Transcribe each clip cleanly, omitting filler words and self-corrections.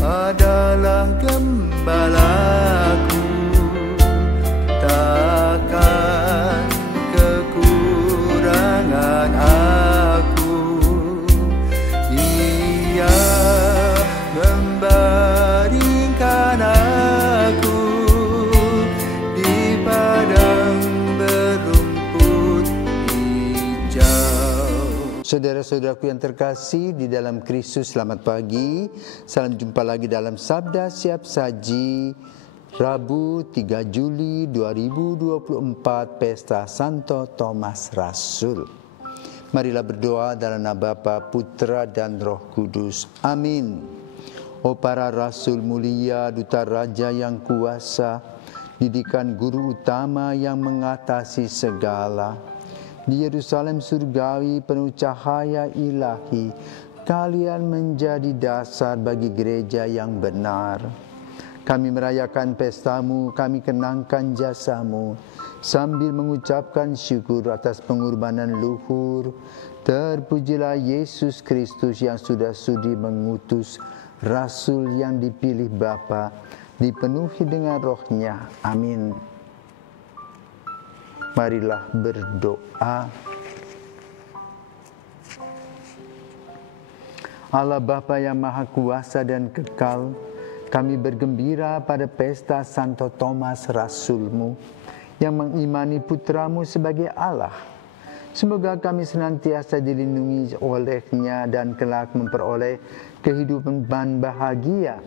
adalah gembalaku, takkan kekurangan aku. Ia membaringkan aku di padang berumput hijau. Saudara-saudaraku yang terkasih di dalam Kristus, selamat pagi. Salam jumpa lagi dalam Sabda Siap Saji, Rabu 3 Juli 2024, Pesta Santo Thomas Rasul. Marilah berdoa dalam nama Bapa, Putra dan Roh Kudus. Amin. Oh para Rasul mulia, Duta Raja yang kuasa, didikan guru utama yang mengatasi segala. Di Yerusalem surgawi penuh cahaya ilahi, kalian menjadi dasar bagi gereja yang benar. Kami merayakan pestamu, kami kenangkan jasamu, sambil mengucapkan syukur atas pengorbanan luhur. Terpujilah Yesus Kristus yang sudah sudi mengutus Rasul yang dipilih Bapa, dipenuhi dengan rohnya. Amin. Marilah berdoa. Allah Bapa yang Maha Kuasa dan Kekal, kami bergembira pada pesta Santo Thomas Rasul-Mu yang mengimani Putra-Mu sebagai Allah. Semoga kami senantiasa dilindungi olehnya dan kelak memperoleh kehidupan bahagia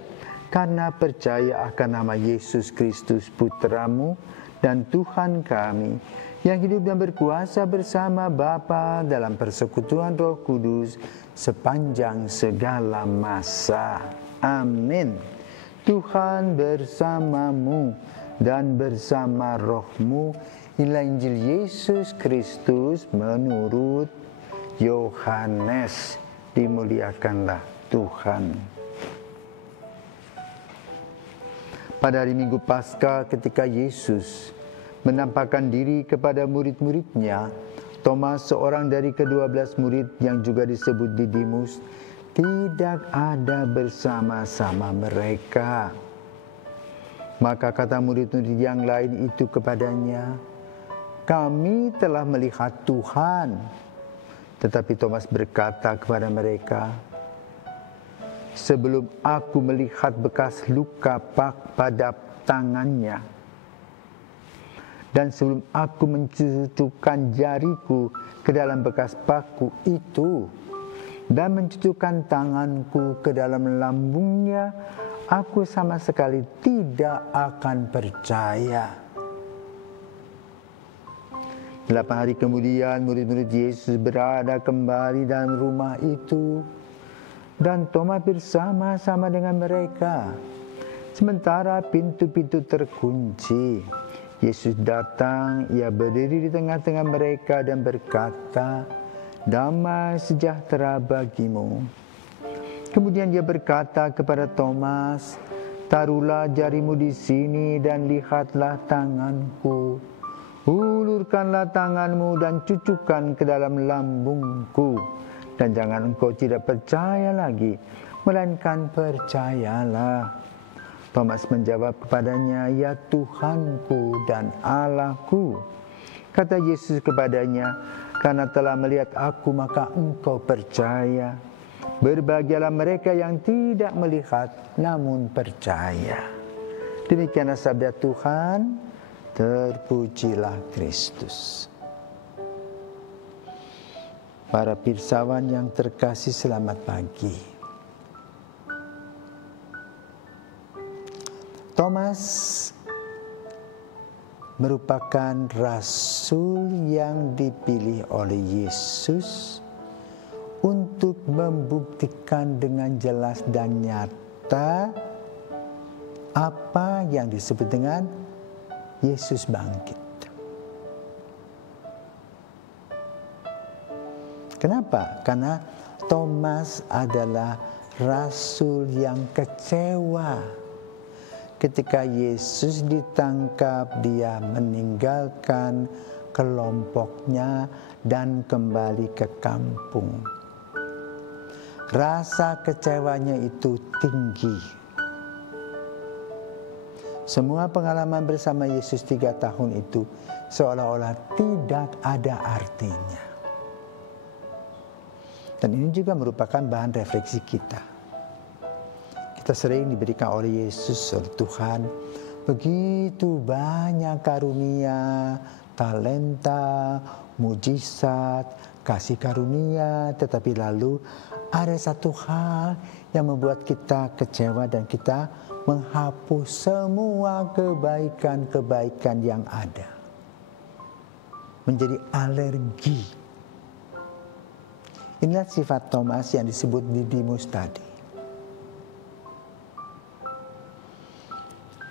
karena percaya akan nama Yesus Kristus Putra-Mu dan Tuhan kami, yang hidup dan berkuasa bersama Bapa dalam persekutuan Roh Kudus sepanjang segala masa. Amin. Tuhan bersamamu dan bersama rohmu. Inilah Injil Yesus Kristus menurut Yohanes. Dimuliakanlah Tuhan. Pada hari Minggu Paskah, ketika Yesus menampakkan diri kepada murid-muridnya, Thomas, seorang dari ke-12 murid yang juga disebut Didimus, tidak ada bersama-sama mereka. Maka kata murid-murid yang lain itu kepadanya, "Kami telah melihat Tuhan." Tetapi Thomas berkata kepada mereka, "Sebelum aku melihat bekas luka pada tangannya, dan sebelum aku mencucukkan jariku ke dalam bekas paku itu, dan mencucukkan tanganku ke dalam lambungnya, aku sama sekali tidak akan percaya." 8 hari kemudian murid-murid Yesus berada kembali dalam rumah itu, dan Thomas bersama-sama dengan mereka. Sementara pintu-pintu terkunci, Yesus datang, ia berdiri di tengah-tengah mereka dan berkata, "Damai sejahtera bagimu." Kemudian dia berkata kepada Thomas, "Taruhlah jarimu di sini dan lihatlah tanganku. Ulurkanlah tanganmu dan cucukkan ke dalam lambungku. Dan jangan engkau tidak percaya lagi, melainkan percayalah." Thomas menjawab kepadanya, "Ya Tuhanku dan Allahku." Kata Yesus kepadanya, "Karena telah melihat aku, maka engkau percaya. Berbahagialah mereka yang tidak melihat, namun percaya." Demikianlah sabda Tuhan. Terpujilah Kristus. Para pirsawan yang terkasih, selamat pagi. Thomas merupakan rasul yang dipilih oleh Yesus untuk membuktikan dengan jelas dan nyata apa yang disebut dengan Yesus bangkit. Kenapa? Karena Thomas adalah rasul yang kecewa. Ketika Yesus ditangkap, dia meninggalkan kelompoknya dan kembali ke kampung. Rasa kecewanya itu tinggi. semua pengalaman bersama Yesus 3 tahun itu seolah-olah tidak ada artinya. Dan ini juga merupakan bahan refleksi kita. Kita sering diberikan oleh Yesus, oleh Tuhan, begitu banyak karunia, talenta, mujizat, kasih karunia, tetapi lalu ada satu hal yang membuat kita kecewa dan kita menghapus semua kebaikan-kebaikan yang ada. Menjadi alergi. Inilah sifat Thomas yang disebut Didimus tadi.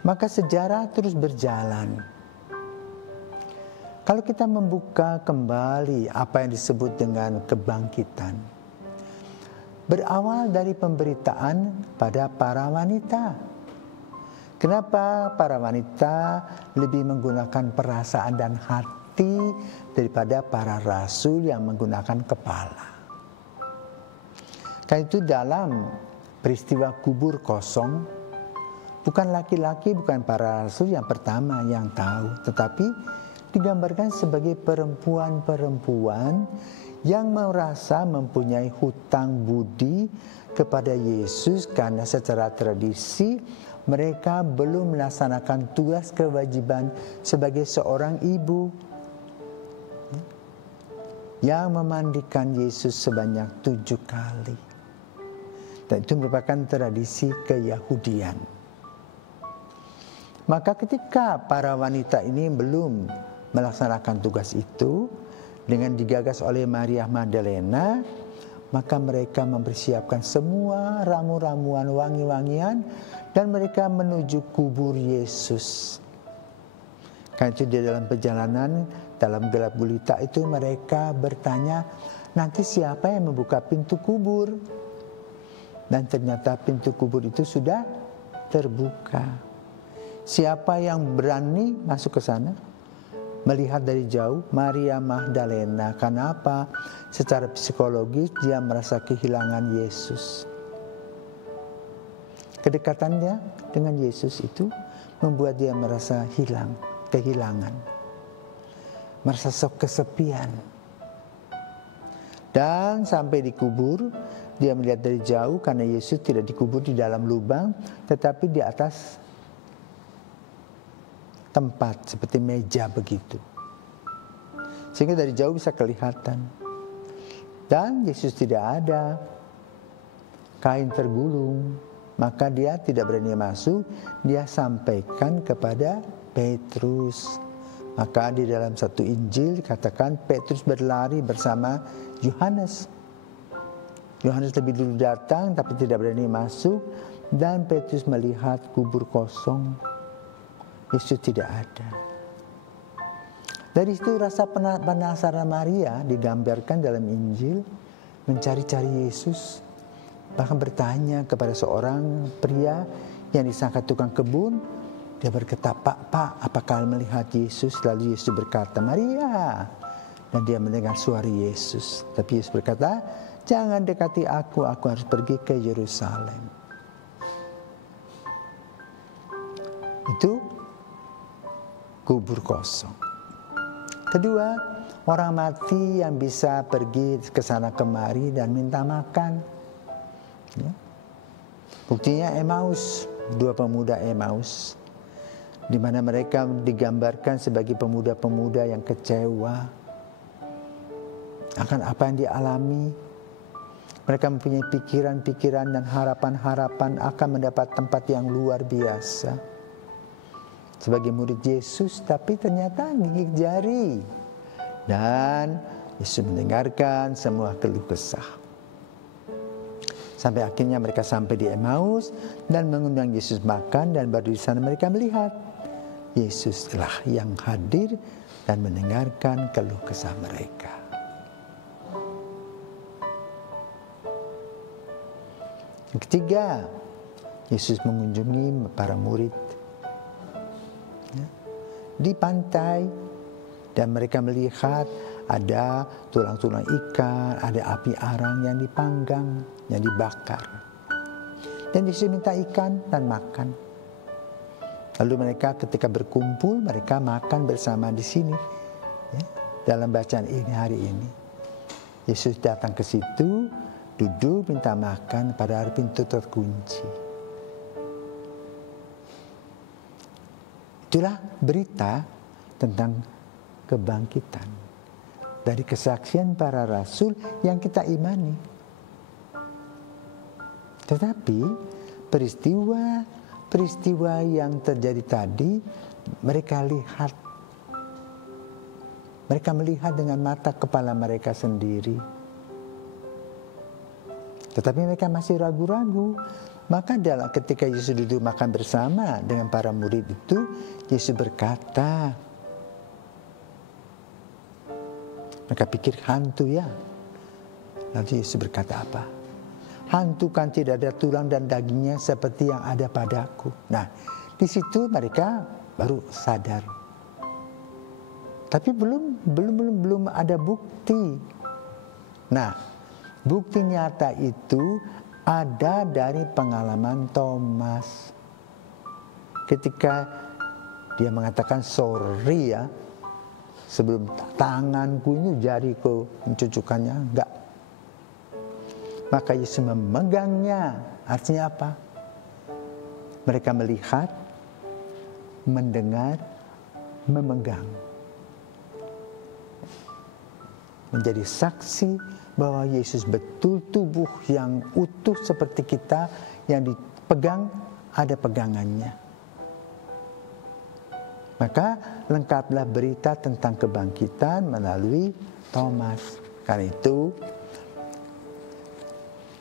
Maka sejarah terus berjalan. Kalau kita membuka kembali apa yang disebut dengan kebangkitan, berawal dari pemberitaan pada para wanita. Kenapa para wanita lebih menggunakan perasaan dan hati daripada para rasul yang menggunakan kepala? Karena itu dalam peristiwa kubur kosong, bukan laki-laki, bukan para rasul yang pertama yang tahu, tetapi digambarkan sebagai perempuan-perempuan yang merasa mempunyai hutang budi kepada Yesus karena secara tradisi mereka belum melaksanakan tugas kewajiban sebagai seorang ibu yang memandikan Yesus sebanyak 7 kali. Dan itu merupakan tradisi keyahudian. Maka ketika para wanita ini belum melaksanakan tugas itu, dengan digagas oleh Maria Magdalena, maka mereka mempersiapkan semua ramu-ramuan wangi-wangian dan mereka menuju kubur Yesus. Karena itu di dalam perjalanan, dalam gelap gulita itu mereka bertanya, nanti siapa yang membuka pintu kubur? Dan ternyata pintu kubur itu sudah terbuka. Siapa yang berani masuk ke sana? Melihat dari jauh, Maria Magdalena. Karena apa? Secara psikologis dia merasa kehilangan Yesus. Kedekatannya dengan Yesus itu membuat dia merasa kehilangan. Merasa kesepian. Dan sampai di kubur, dia melihat dari jauh karena Yesus tidak dikubur di dalam lubang, tetapi di atas tempat seperti meja begitu. Sehingga dari jauh bisa kelihatan. Dan Yesus tidak ada. Kain tergulung. Maka dia tidak berani masuk. Dia sampaikan kepada Petrus. Maka di dalam satu Injil dikatakan Petrus berlari bersama Yohanes. Yohanes lebih dulu datang tapi tidak berani masuk. Dan Petrus melihat kubur kosong. Yesus tidak ada. Dari situ rasa penasaran Maria digambarkan dalam Injil, mencari-cari Yesus, bahkan bertanya kepada seorang pria yang disangka tukang kebun. Dia berkata, Pak, apakah melihat Yesus? Lalu Yesus berkata, Maria. Dan dia mendengar suara Yesus. Tapi Yesus berkata, jangan dekati aku harus pergi ke Yerusalem. Itu kubur kosong. Kedua, orang mati yang bisa pergi ke sana kemari dan minta makan. Ya. Buktinya Emmaus, 2 pemuda Emmaus, di mana mereka digambarkan sebagai pemuda-pemuda yang kecewa akan apa yang dialami. Mereka mempunyai pikiran-pikiran dan harapan-harapan akan mendapat tempat yang luar biasa sebagai murid Yesus, tapi ternyata gigit jari. Dan Yesus mendengarkan semua keluh kesah. Sampai akhirnya mereka sampai di Emmaus dan mengundang Yesus makan, dan baru di sana mereka melihat Yesuslah yang hadir dan mendengarkan keluh kesah mereka. Yang ketiga, Yesus mengunjungi para murid di pantai, dan mereka melihat ada tulang-tulang ikan, ada api arang yang dipanggang, yang dibakar. Dan Yesus minta ikan dan makan. Lalu mereka ketika berkumpul, mereka makan bersama di sini. Ya, dalam bacaan ini hari ini. Yesus datang ke situ, duduk minta makan, padahal pintu terkunci. Itulah berita tentang kebangkitan dari kesaksian para rasul yang kita imani. Tetapi peristiwa yang terjadi tadi mereka lihat. Mereka melihat dengan mata kepala mereka sendiri. Tetapi mereka masih ragu-ragu. Maka ketika Yesus duduk makan bersama dengan para murid itu, Yesus berkata, mereka pikir hantu ya. Lalu Yesus berkata apa? Hantu kan tidak ada tulang dan dagingnya seperti yang ada padaku. Nah, di situ mereka baru sadar. Tapi belum ada bukti. Nah, bukti nyata itu ada dari pengalaman Thomas. Ketika dia mengatakan sorry ya, sebelum tanganku ini jariku mencucukkannya, enggak. Maka Yesus memegangnya. Artinya apa? Mereka melihat, mendengar, memegang. Menjadi saksi bahwa Yesus betul tubuh yang utuh seperti kita, yang dipegang ada pegangannya. Maka lengkaplah berita tentang kebangkitan melalui Thomas. Karena itu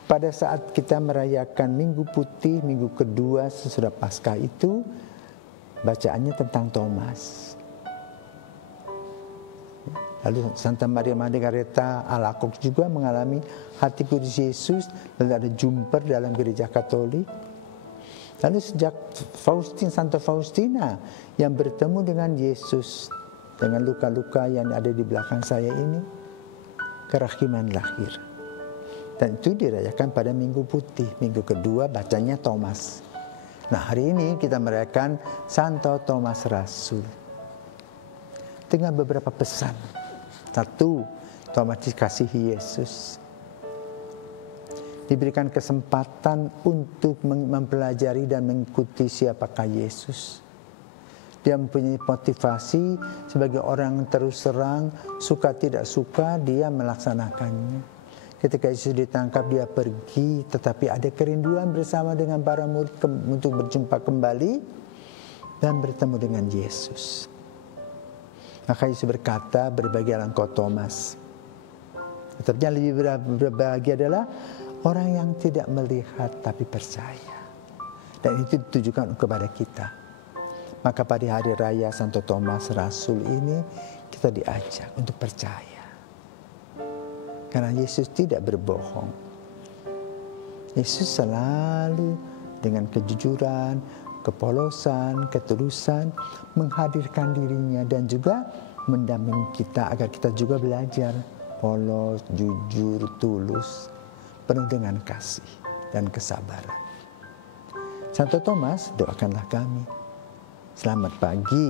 pada saat kita merayakan Minggu Putih, minggu kedua sesudah Paskah itu, bacaannya tentang Thomas. Lalu Santa Maria Margareta Alacoque juga mengalami hati kudus Yesus. Lalu ada Jumper dalam gereja Katolik. Lalu sejak Santa Faustina yang bertemu dengan Yesus dengan luka-luka yang ada di belakang saya ini, kerahiman lahir. Dan itu dirayakan pada Minggu Putih. Minggu kedua bacanya Thomas. Nah, hari ini kita merayakan Santo Thomas Rasul dengan beberapa pesan. Satu, Thomas dikasihi Yesus. Diberikan kesempatan untuk mempelajari dan mengikuti siapakah Yesus. Dia mempunyai motivasi sebagai orang yang terus terang, suka tidak suka, dia melaksanakannya. Ketika Yesus ditangkap, dia pergi, tetapi ada kerinduan bersama dengan para murid untuk berjumpa kembali dan bertemu dengan Yesus. Maka Yesus berkata, berbahagialah engkau Thomas. Tetapi yang lebih berbahagia adalah orang yang tidak melihat tapi percaya. Dan itu ditujukan kepada kita. Maka pada hari raya Santo Thomas Rasul ini kita diajak untuk percaya. Karena Yesus tidak berbohong. Yesus selalu dengan kejujuran, kepolosan, ketulusan menghadirkan dirinya dan juga mendampingi kita agar kita juga belajar polos, jujur, tulus, penuh dengan kasih dan kesabaran. Santo Thomas, doakanlah kami. Selamat pagi.